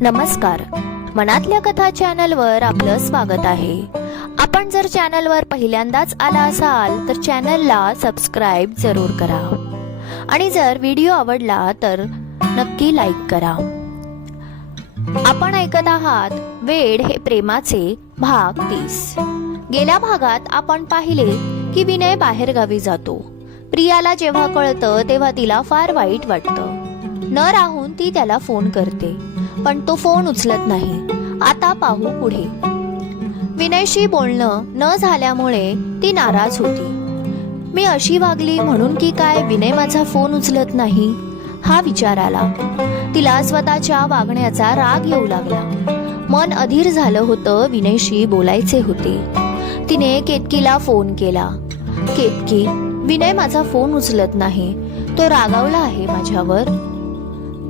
नमस्कार. मनातल्या कथा चॅनलवर आपलं स्वागत आहे. आपण जर चॅनलवर पहिल्यांदाच आला असाल तर चॅनलला सबस्क्राईब जरूर करा. आणि जर व्हिडिओ आवडला तर नक्की लाईक करा. आपण ऐकत आहात वेड हे प्रेमाचे भाग तीस. गेल्या भागात आपण पाहिले की विनय बाहेरगावी जातो. प्रियाला जेव्हा कळतं तेव्हा तिला फार वाईट वाटतं. न राहून ती त्याला फोन करते. पण तो फोन उचलत नाही. आता पाहू पुढे. विनयशी बोलणं न झाल्यामुळे ती नाराज होती. मी अशी वागली म्हणून की काय विनय माझा फोन उचलत नाही? हा विचार आला. तिला स्वतःच्या वागण्याचा राग येऊ लागला. मन अधीर झालं होतं विनयशी बोलायचे होते. तिने केतकीला फोन केला. केतकी विनय माझा फोन उचलत नाही. तो रागावला आहे माझ्यावर.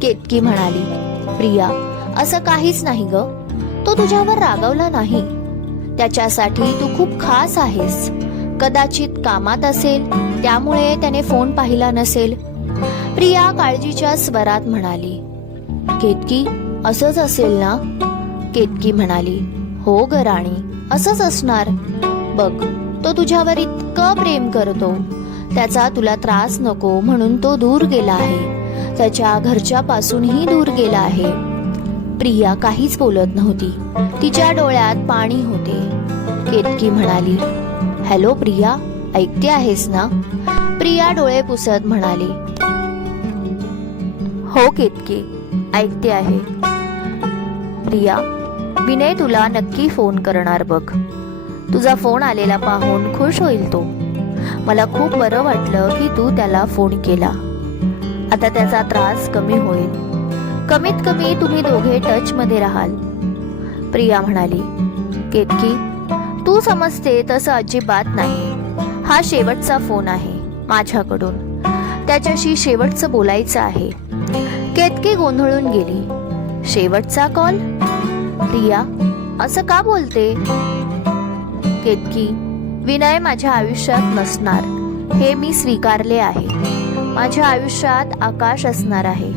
केतकी म्हणाली प्रिया असं काहीच नाही ग. तो तुझ्यावर रागावला नाही. त्याच्यासाठी तू खूप खास आहेस. कदाचित कामात असेल त्यामुळे त्याने फोन पाहिला नसेल. प्रिया काळजीच्या स्वरात म्हणाली केतकी असंच असेल ना? केतकी म्हणाली हो ग राणी असंच असणार. बघ तो तुझ्यावर इतकं प्रेम करतो. त्याचा तुला त्रास नको म्हणून तो दूर गेला आहे. त्याच्या घरच्यापासूनही दूर गेला आहे. प्रिया काहीच बोलत नव्हती. तिच्या डोळ्यात पाणी होते. केतकी म्हणाली हॅलो प्रिया ऐकते आहेस ना? प्रिया डोळे पुसत म्हणाली हो केतकी ऐकते आहे. प्रिया विनय तुला नक्की फोन करणार बघ. तुझा फोन आलेला पाहून खुश होईल तो. मला खूप बरं वाटलं की तू त्याला फोन केला. आता त्याचा त्रास कमी होईल. कमीत कमी तुम्ही दोघे टच मध्ये राहाल. प्रिया म्हणाली केतकी तू समजते तसं अजिबात नाही. हा शेवटचा फोन आहे माझ्याकडून. त्याच्याशी शेवटचं बोलायचं आहे. केतकी गोंधळून गेली. शेवटचा कॉल? प्रिया असं का बोलते? केतकी विनय माझ्या आयुष्यात नसणार. हे मी स्वीकारले आहे. माझ्या आयुष्यात आकाश असणार आहे.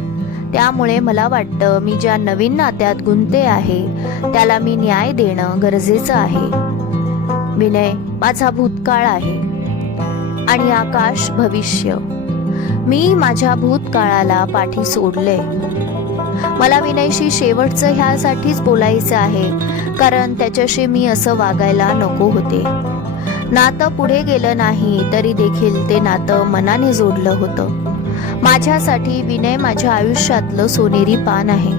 त्यामुळे मला वाटतं मी ज्या नवीन नात्यात गुंते आहे त्याला मी न्याय देणं गरजेचं आहे. विनय माझा भूतकाळ आहे. आणि आकाश भविष्य. मी माझ्या भूतकाळाला पाठी सोडले मला विनयशी शेवटचं ह्यासाठीच बोलायचं आहे कारण त्याच्याशी मी असं वागायला नको होते. नातं पुढे गेलं नाही तरी देखील ते नातं मनाने जोडलं होतं. माझ्यासाठी विनय माझ्या आयुष्यातलं सोनेरी पान आहे.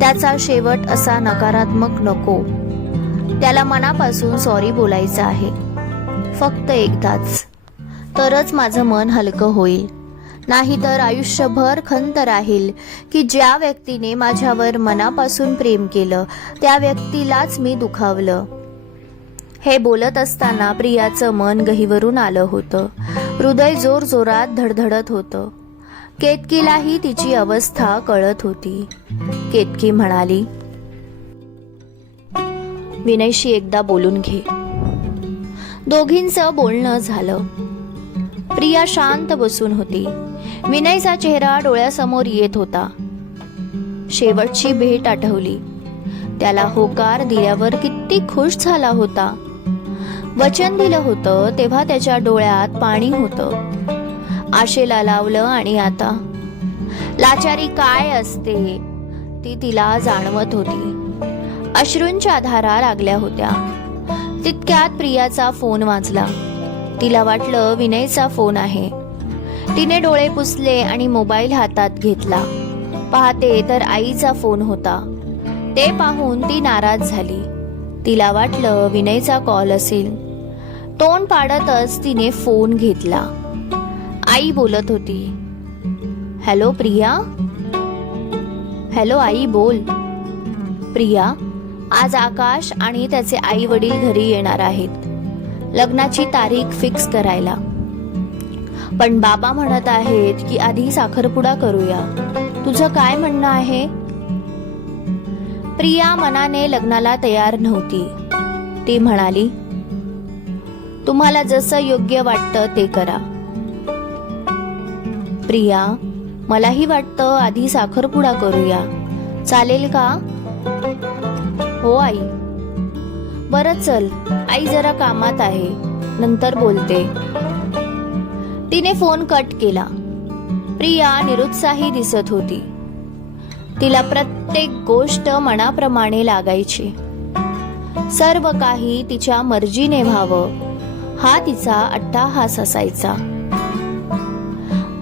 त्याचा शेवट असा नकारात्मक नको. त्याला मनापासून सॉरी बोलायचं आहे. फक्त एकदाच. तरच माझं मन हलकं होईल. नाहीतर आयुष्यभर खंत राहील की ज्या व्यक्तीने माझ्यावर मनापासून प्रेम केलं त्या व्यक्तीलाच मी दुखावलं. हे बोलत असताना प्रियाचं मन गहीवरून आलं होतं. हृदय जोर जोरात धडधडत होतं. केतकीलाही तिची अवस्था कळत होती. केतकी म्हणाली विनयशी एकदा बोलून घे. दोघींचं बोलणं झालं. प्रिया शांत बसून होती. विनयचा चेहरा डोळ्यासमोर येत होता. शेवटची भेट आठवली. त्याला होकार दिल्यावर किती खुश झाला होता. वचन दिलं होतं तेव्हा त्याच्या डोळ्यात पाणी होतं. आशेला लावलं आणि आता लाचारी काय असते ती तिला जाणवत होती. अश्रूंच्या धारा लागल्या होत्या. तितक्यात प्रियाचा फोन वाजला. तिला वाटलं विनयचा फोन आहे. तिने डोळे पुसले आणि मोबाईल हातात घेतला. पाहते तर आईचा फोन होता. ते पाहून ती नाराज झाली. तिला वाटलं विनयचा कॉल असेल. तोंड पाडतच तिने फोन घेतला. आई बोलत होती हॅलो प्रिया? हॅलो आई बोल. प्रिया आज आकाश आणि त्याचे आई वडील घरी येणार आहेत. लग्नाची तारीख फिक्स करायला. पण बाबा म्हणत आहेत की आधी साखरपुडा करूया. तुझं काय म्हणणं आहे? प्रिया मनाने लग्नाला तयार नव्हती. ती म्हणाली तुम्हाला जसं योग्य वाटतं ते करा. प्रिया मलाही वाटतं आधी साखरपुडा करूया. चालेल का? हो आई. बरं चल आई जरा कामात आहे. नंतर बोलते. तिने फोन कट केला. प्रिया निरुत्साही दिसत होती. तिला प्रत्येक गोष्ट मनाप्रमाणे लागायची. सर्व काही तिच्या मर्जीने व्हावं. हा तिचा अट्टाहास असायचा.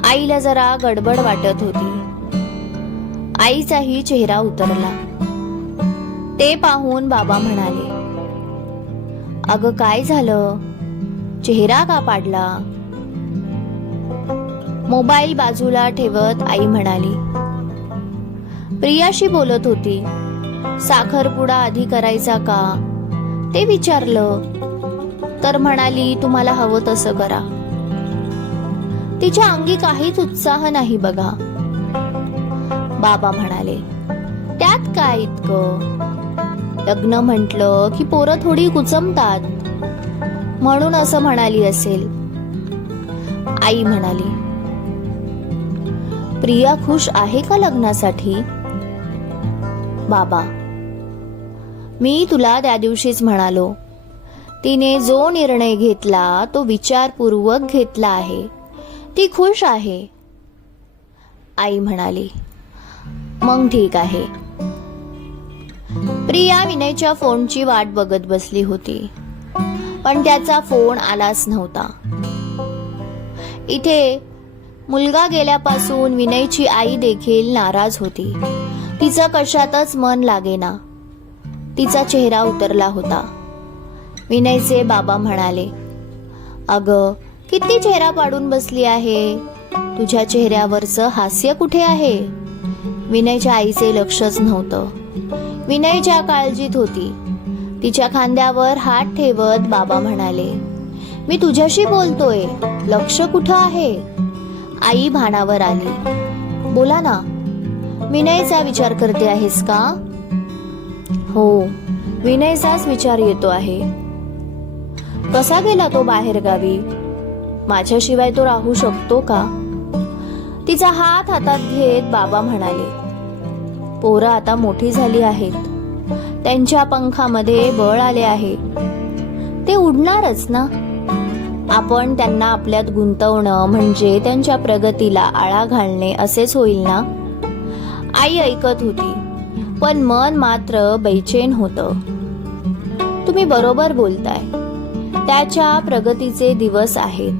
आईला जरा गडबड वाटत होती. आईचाही चेहरा उतरला. ते पाहून बाबा म्हणाले अगं काय झालं? चेहरा का पाडला? मोबाईल बाजूला ठेवत आई म्हणाली प्रियाशी बोलत होती साखरपुडा आधी करायचा का? ते विचारलं तर म्हणाली तुम्हाला हवं तसं करा. तिच्या अंगी काहीच उत्साह नाही बघा. बाबा म्हणाले त्यात काय इतकं? लग्न म्हटलं की पोरं थोडी कुचमतात. म्हणून असं म्हणाली असेल. आई म्हणाली प्रिया खुश आहे का लग्नासाठी? बाबा मी तुला त्या दिवशीच म्हणालो. तिने जो निर्णय घेतला तो विचारपूर्वक घेतला आहे. ती खुश आहे. आई म्हणाली मग ठीक आहे. प्रिया विनयच्या फोनची वाट बघत बसली होती. पण त्याचा फोन आलाच नव्हता. इथे मुलगा गेल्यापासून विनयची आई देखील नाराज होती. तिचं कशातच मन लागेना. तिचा चेहरा उतरला होता. विनयचे बाबा म्हणाले अग किती चेहरा पाडून बसली आहे? तुझ्या चेहऱ्यावरचं हास्य कुठे आहे? विनयच्या आईचे लक्षच नव्हतं. विनयच्या काळजीत होती तिच्या खांद्यावर हात ठेवत बाबा म्हणाले मी तुझ्याशी बोलतोय लक्ष कुठं आहे? आई भानावर आली बोला ना विनयचा विचार करते आहेस का? हो विनयचाच विचार येतो आहे. कसा गेला तो बाहेर गावी माझ्याशिवाय तो राहू शकतो का? तिचा हात हातात घेत बाबा म्हणाले पोरं आता मोठी झाली आहेत. त्यांच्या पंखामध्ये बळ आले आहे. ते उडणारच ना? आपण त्यांना आपल्यात गुंतवणं म्हणजे त्यांच्या प्रगतीला आळा घालणे असेच होईल ना? आई ऐकत होती पण मन मात्र बैचेन होतं. तुम्ही बरोबर बोलताय. त्याच्या प्रगतीचे दिवस आहेत.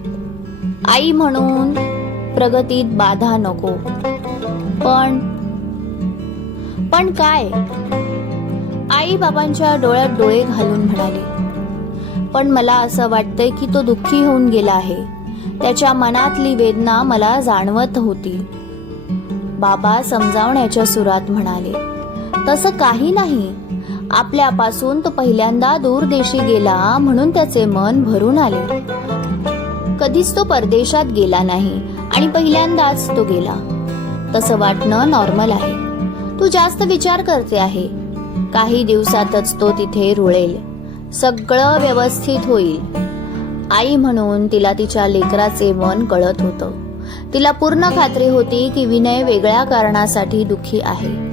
आई म्हणून प्रगतीत बाधा नको. पण पण काय? आई बाबांच्या डोळ्यात डोळे घालून म्हणाली पण मला असं वाटतंय की तो दुःखी होऊन गेला आहे. त्याच्या मनातली वेदना मला जाणवत होती. बाबा समजावण्याच्या सुरात म्हणाले तसं काही नाही. आपल्यापासून तो पहिल्यांदा दूर देशी गेला म्हणून त्याचे मन भरून आले. कधीच तो परदेशात गेला नाही आणि पहिल्यांदाच तो गेला. तसं वाटणं नॉर्मल आहे. तू जास्त विचार करते आहे. काही दिवसातच तो तिथे रुळेल. सगळं व्यवस्थित होईल. आई म्हणून तिला तिच्या लेकराचे मन कळत होतं. तिला पूर्ण खात्री होती की विनय वेगळ्या कारणासाठी दुःखी आहे.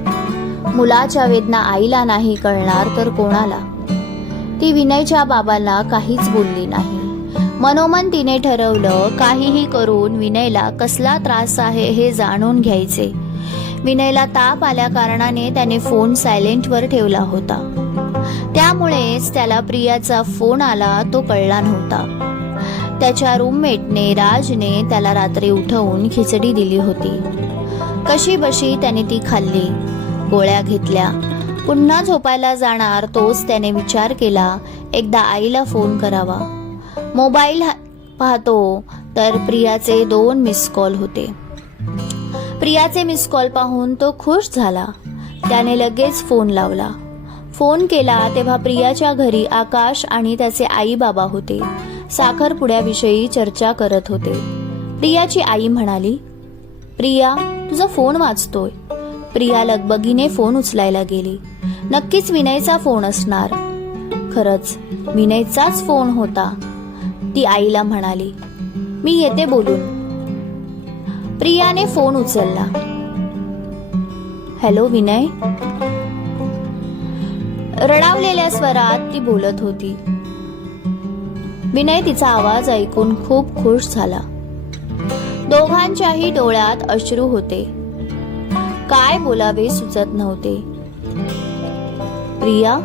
मुलाच्या वेदना आईला नाही कळणार तर कोणाला? ती विनयच्या बाबांना काहीच बोलली नाही. मनोमन तिने ठरवलं काहीही करून विनयला कसला त्रास आहे हे जाणून घ्यायचे. विनयला ताप आल्या कारणाने त्याने फोन सायलेंटवर ठेवला होता. त्यामुळेच त्याला प्रियाचा फोन आला तो कळला नव्हता. त्याच्या रूममेटने राजने त्याला रात्री उठवून खिचडी दिली होती. कशी बशी त्याने ती खाल्ली. गोळ्या घेतल्या. पुन्हा झोपायला जाणार तोच त्याने विचार केला. एकदा आईला फोन करावा. मोबाईल हा- पाहतो तर प्रियाचे दोन मिस कॉल होते. प्रियाचे मिस कॉल पाहून तो खुश झाला. त्याने लगेच फोन लावला. फोन केला तेव्हा प्रियाच्या घरी आकाश आणि त्याचे आई बाबा होते. साखरपुड्याविषयी चर्चा करत होते. प्रियाची आई म्हणाली प्रिया तुझा फोन वाचतोय प्रिया लगबगीने फोन उचलायला गेली. नक्कीच विनयचा फोन असणार. खरंच विनयचाच फोन होता. ती आईला म्हणाली मी येते बोलून. प्रियाने फोन उचलला. हॅलो विनय. रडावलेल्या स्वरात ती बोलत होती. विनय तिचा आवाज ऐकून खूप खुश झाला. दोघांच्याही डोळ्यात अश्रू होते. काय बोलावे सुचत नव्हते. प्रिया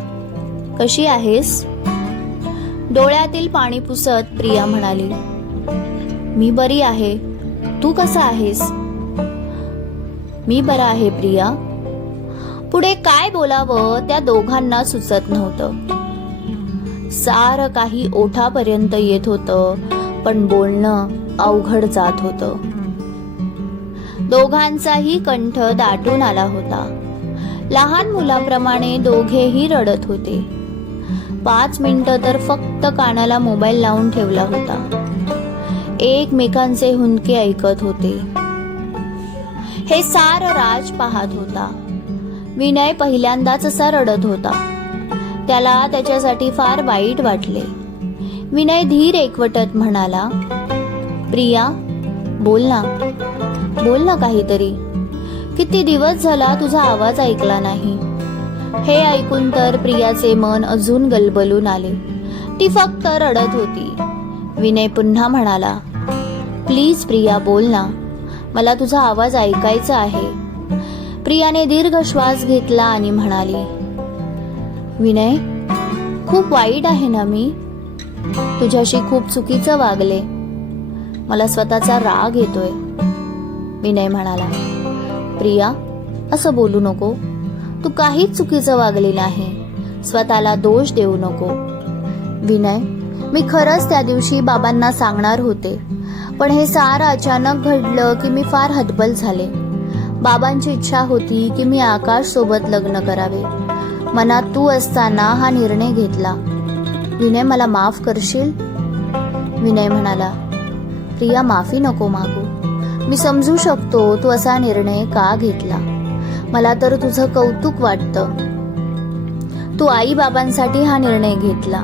कशी आहेस? डोळ्यातील पाणी पुसत प्रिया म्हणाली. मी बरी आहे. तू कसा आहेस? मी बरा आहे प्रिया. पुढे काय बोलावं त्या दोघांना सुचत नव्हतं. सार काही ओठापर्यंत येत होतं पण बोलणं अवघड जात होतं. दोघांचाही कंठ दाटून आला होता. लहान मुलाप्रमाणे दोघेही रडत होते. पाच मिनिटं तर फक्त कानाला मोबाईल लावून ठेवला होता. एकमेकांचे हुंदके ऐकत होते. हे सार राज पाहत होता. विनय पहिल्यांदाच असा रडत होता. त्याला त्याच्यासाठी फार वाईट वाटले. विनय धीर एकवटत म्हणाला प्रिया बोल ना. बोल ना काहीतरी. किती दिवस झाला तुझा आवाज ऐकला नाही. हे ऐकून तर प्रियाचे मन अजून गलबलून आले. ती फक्त रडत होती. विनय पुन्हा म्हणाला प्लीज प्रिया बोल ना. मला तुझा आवाज ऐकायचा आहे. प्रियाने दीर्घ श्वास घेतला आणि म्हणाली विनय खूप वाईट आहे ना मी? तुझ्याशी खूप चुकीचं वागले. मला स्वतःचा राग येतोय. विनय म्हणाला. प्रिया असं बोलू नको. तू काहीच चुकीचं वागली नाही स्वतःला दोष देऊ नको. विनय मी खरंच त्या दिवशी बाबांना सांगणार होते. पण हे सारं अचानक घडलं की मी फार हतबल झाले. बाबांची इच्छा होती की मी आकाश सोबत लग्न करावे. मनात तू असताना हा निर्णय घेतला. विनय मला माफ करशील? विनय म्हणाला. प्रिया माफी नको मागू. मी समजू शकतो तू असा निर्णय का घेतला. मला तर तुझं कौतुक वाटतं. तू आई बाबांसाठी हा निर्णय घेतला.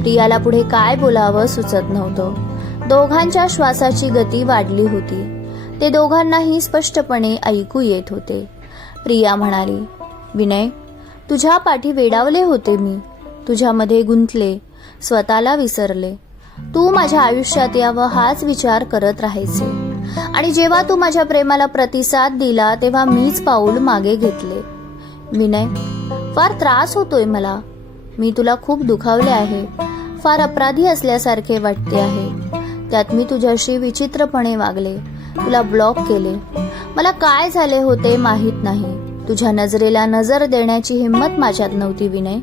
प्रियाला पुढे काय बोलावं सुचत नव्हतं. दोघांच्या श्वासाची गती वाढली होती. ते दोघांनाही स्पष्टपणे ऐकू येत होते. प्रिया म्हणाली विनय तुझ्या पाठी वेडावले होते मी. तुझ्यामध्ये गुंतले स्वतःला विसरले. तू माझ्या आयुष्यात यावं हाच विचार करत राहायचे. आणि जेव्हा तू माझ्या प्रेमाला प्रतिसाद दिला तेव्हा मीच पाऊल मागे घेतले. विनय फार त्रास होतोय मला. मी तुला खूप दुखावले आहे. फार अपराधी असल्यासारखे वाटते आहे. त्यात मी तुझ्याशी विचित्रपणे वागले. तुला ब्लॉक केले. मला काय झाले होते माहीत नाही. तुझ्या नजरेला नजर देण्याची हिंमत माझ्यात नव्हती विनय.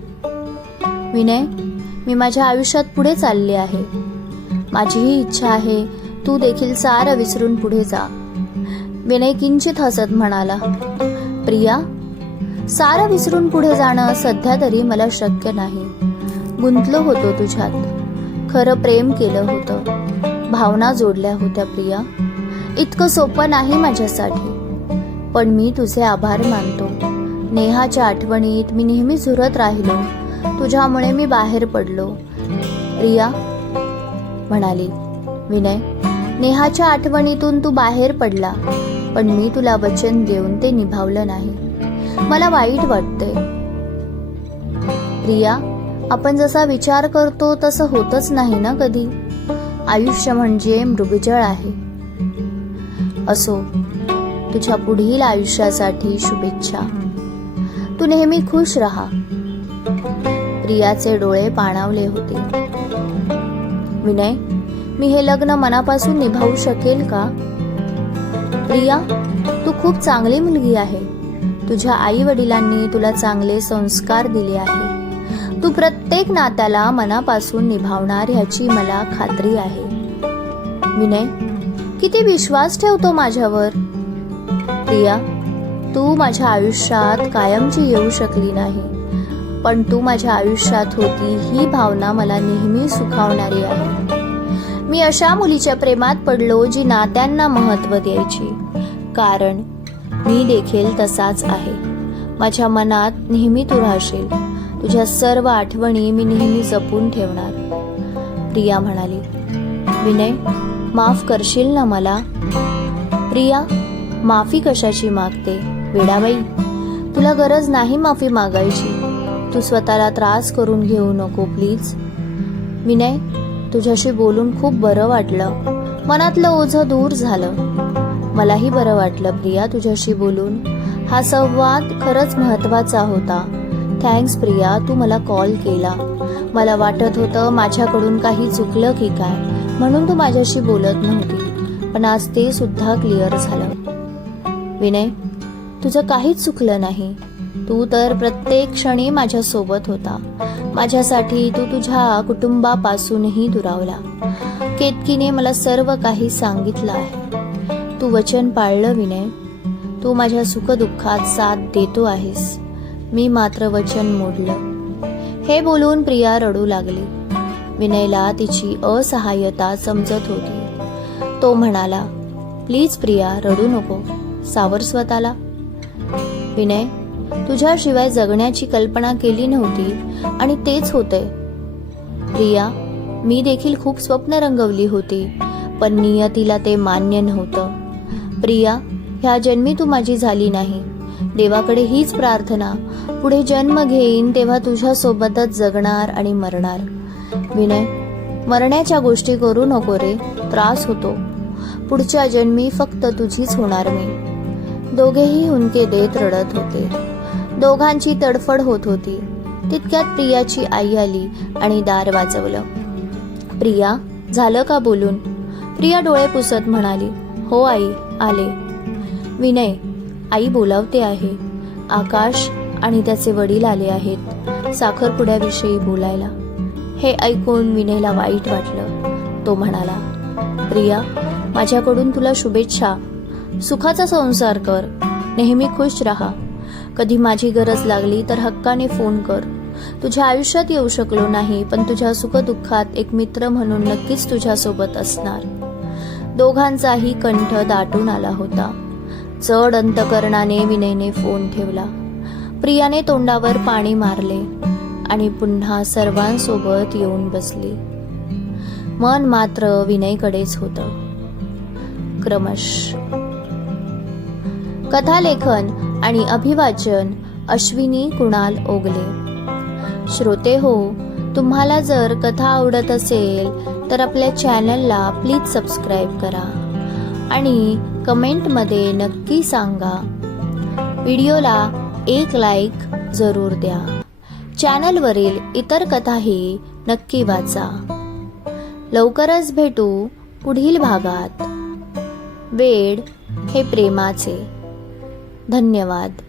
विनय मी माझ्या आयुष्यात पुढे चालले आहे. माझीही इच्छा आहे तू देखील सारं विसरून पुढे जा. विनय किंचित हसत म्हणाला प्रिया सारं विसरून पुढे जाणं सध्या तरी मला शक्य नाही. गुंतलो होतो तुझ्यात. खरं प्रेम केलं होतं. भावना जोडल्या होत्या प्रिया. इतकं सोपं नाही माझ्यासाठी. पण मी तुझे आभार मानतो. नेहाच्या आठवणीत मी नेहमी झुरत राहिलो. तुझ्यामुळे मी बाहेर पडलो. रिया म्हणाली विनय नेहाच्या आठवणीतून तू बाहेर पडला पण मी तुला वचन देऊन ते निभावलं नाही. मला वाईट वाटतंय. प्रिया आपण जसा विचार करतो तसं होतच नाही ना कधी? आयुष्य म्हणजे मृगजळ आहे. असो तुझ्या पुढील आयुष्यासाठी शुभेच्छा. तू नेहमी खुश राहा. प्रियाचे डोळे पाणावले होते. विनय मी हे लग्न मनापासून निभावू शकेल का? प्रिया तू खूप चांगली मुलगी आहे. तुझ्या आई वडिलांनी तुला चांगले संस्कार दिले आहे. तू प्रत्येक नात्याला मनापासून निभावणार ह्याची मला खात्री आहे. विनय किती विश्वास ठेवतो माझ्यावर? प्रिया तू माझ्या आयुष्यात कायमची येऊ शकली नाही. पण तू माझ्या आयुष्यात होती ही भावना मला नेहमी सुखावणारी आहे. मी अशा मुलीच्या प्रेमात पडलो जी नात्यांना महत्त्व द्यायची. कारण मी देखील तसाच आहे. माझ्या मनात नेहमी तू राहशील. तुझ्या सर्व आठवणी मी नेहमी जपून ठेवणार. प्रिया म्हणाली विनय माफ करशील ना मला? प्रिया माफी कशाची मागते? वेडाबाई तुला गरज नाही माफी मागायची. तू स्वतःला त्रास करून घेऊ नको प्लीज विनय तुझ्याशी बोलून खूप बरं वाटलं. मनातलं ओझं दूर झालं. मलाही बरं वाटलं प्रिया तुझ्याशी बोलून. हा संवाद खरंच महत्त्वाचा होता. थँक्स प्रिया तू मला कॉल केला. मला वाटत होतं माझ्याकडून काही चुकलं की काय म्हणून तू माझ्याशी बोलत नव्हती. पण आज ते सुद्धा क्लिअर झालं. विनय तुझं काहीच चुकलं नाही. तू तर प्रत्येक क्षणी माझ्या सोबत होता. माझ्यासाठी तू तुझ्या कुटुंबापासूनही दुरावला. केतकीने मला सर्व काही सांगितलं आहे. तू वचन पाळलं विनय. तू माझ्या सुखदुःखात साथ देतो आहेस. मी मात्र वचन मोडलं. हे बोलून प्रिया रडू लागली. विनयला तिची असहाय्यता समजत होती. तो म्हणाला प्लीज प्रिया रडू नको. सावर स्वतःला. विनय तुझ्याशिवाय जगण्याची कल्पना केली नव्हती आणि तेच होतंय. प्रिया मी देखील खूप स्वप्न रंगवली होती पण नियतीला ते मान्य नव्हतं. प्रिया ह्या जन्मी तू माझी झाली नाही. देवाकडे हीच प्रार्थना. पुढे जन्म घेईन तेव्हा तुझ्या सोबतच जगणार आणि मरणार. विनय मरण्याच्या गोष्टी करू नको रे त्रास होतो. पुढच्या जन्मी फक्त तुझीच होणार मी. दोघेही हुंके देत रडत होते. दोघांची तडफड होत होती. तितक्यात प्रियाची आई आली आणि दार वाजवलं. प्रिया झालं का बोलून? प्रिया डोळे पुसत म्हणाली हो आई आले. विनय आई बोलावते आहे. आकाश आणि त्याचे वडील आले आहेत साखरपुड्याविषयी बोलायला. हे ऐकून विनयला वाईट वाटलं. तो म्हणाला प्रिया माझ्याकडून तुला शुभेच्छा. सुखाचा संसार कर. नेहमी खुश राहा. कधी माझी गरज लागली तर हक्काने फोन कर. तुझ्या आयुष्यात येऊ शकलो नाही पण तुझ्या सुखदुःखात एक मित्र म्हणून नक्कीच तुझ्यासोबत असणार. दोघांचाही कंठ दाटून आला होता. चढ अंतकरणाने विनयने फोन ठेवला. प्रियाने तोंडावर पाणी मारले आणि पुन्हा सर्वांसोबत येऊन बसली. मन मात्र विनयकडेच होतं. क्रमश कथालेखन आणि अभिवाचन अश्विनी कुणाल ओगले. श्रोते हो तुम्हाला जर कथा आवडत असेल तर आपल्या चॅनलला प्लीज सबस्क्राईब करा आणि कमेंटमध्ये नक्की सांगा. व्हिडिओला एक लाईक जरूर द्या. चॅनलवरील इतर कथाही नक्की वाचा. लवकरच भेटू पुढील भागात. वेड हे प्रेमाचे. धन्यवाद.